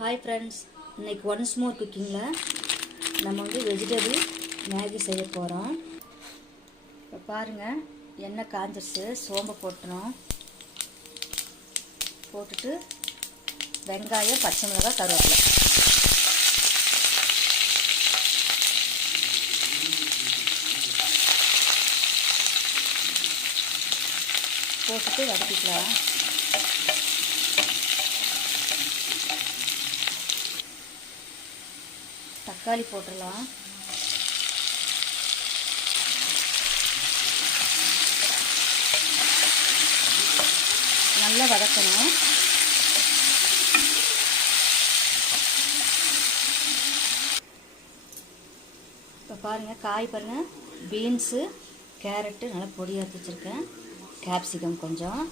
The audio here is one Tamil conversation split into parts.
ஹாய் ஃப்ரெண்ட்ஸ், இன்றைக்கி ஒன்ஸ் மோர் குக்கிங்கில் நம்ம வந்து வெஜிடபிள் மேகி செய்ய போகிறோம். இப்போ பாருங்கள், எண்ணெய் காஞ்சிருச்சு, சோம்பு போட்டுறோம். போட்டுட்டு வெங்காயம், பச்சை மிளகாய், கருவேப்பிலை போட்டுட்டு வதக்கிக்கலாம். தக்காளி போட்டுடலாம். நல்லா வதக்கணும். இப்போ பாருங்கள், காய் பாருங்கள், பீன்ஸு, கேரட்டு நல்லா பொடியாக எடுத்து வச்சுருக்கேன். கேப்சிகம் கொஞ்சம்.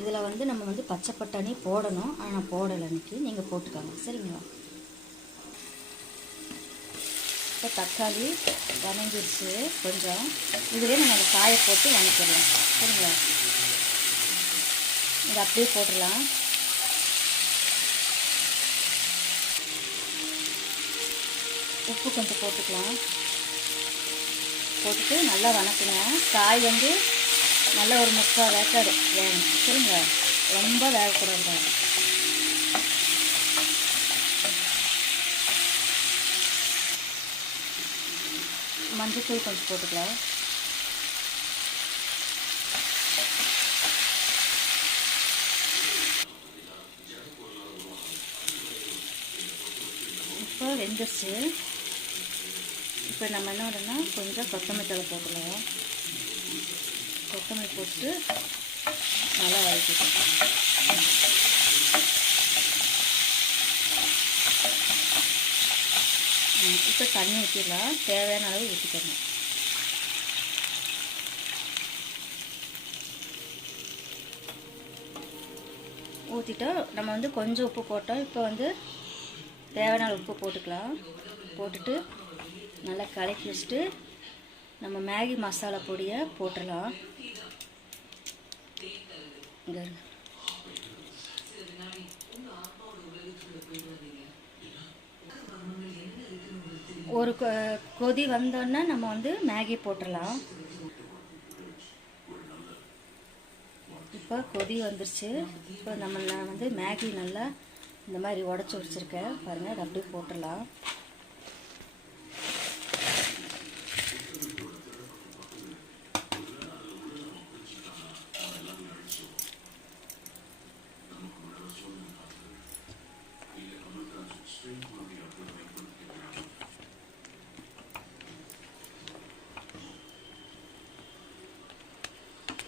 இதில் வந்து நம்ம வந்து பச்சை பட்டாணி போடணும், ஆனால் போடலை அன்றைக்கி. நீங்கள் போட்டுக்கோங்க, சரிங்களா? இப்போ தக்காளி வதங்கிடுச்சு கொஞ்சம். இதுவே நம்ம அந்த காயை போட்டு வதக்கிடலாம், சரிங்களா? இதை அப்படியே போட்டுடலாம். உப்பு கொஞ்சம் போட்டுக்கலாம். போட்டுட்டு நல்லா வதக்குங்க. காய் வந்து நல்லா ஒரு 3/4 வேக்காடு வேகணும், சரிங்களா? ரொம்ப வேகக்கூடாது. மஞ்சத்தூள் கொஞ்சம் போட்டுக்கலாம். இப்போ வெந்துருச்சு. இப்போ நம்ம என்ன பண்ணோம்னா கொஞ்சம் கொத்தமல்லி தழை போட்டுக்கலாம். கொத்தமல்லி போட்டு நல்லா வதக்கிக்கலாம். இப்போ தண்ணி ஊற்றிடலாம். தேவையான அளவு ஊற்றிக்கணும். ஊற்றிட்டா நம்ம வந்து கொஞ்சம் உப்பு போட்டோம். இப்போ வந்து தேவையான அளவு உப்பு போட்டுக்கலாம். போட்டுட்டு நல்லா கலக்கி வச்சுட்டு நம்ம மேகி மசாலா பொடியை போட்டுடலாம். இங்கே ஒரு கொதி வந்தோடனே நம்ம வந்து மேகி போட்டுடலாம். இப்போ கொதி வந்துருச்சு. இப்போ நான் வந்து மேகி நல்லா இந்த மாதிரி உடச்சி வச்சுருக்கேன் பாருங்கள். அதை அப்படியே போட்டுடலாம்.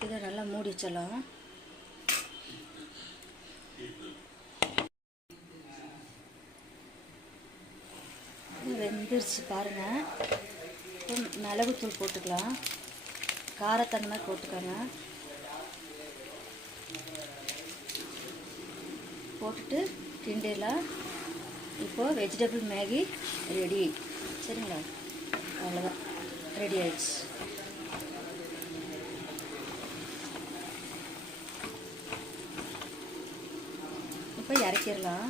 இதை நல்லா மூடி வச்சிடலாம். வெந்துருச்சு பாருங்கள். இப்போ மிளகுத்தூள் போட்டுக்கலாம். காரத்தன்மை மாதிரி போட்டுக்கோங்க. போட்டுட்டு கிண்டிடலாம். இப்போது வெஜிடபிள் மேகி ரெடி, சரிங்களா? அவ்வளோதான், ரெடி ஆயிடுச்சு. இப்போ இறக்கிடலாம்.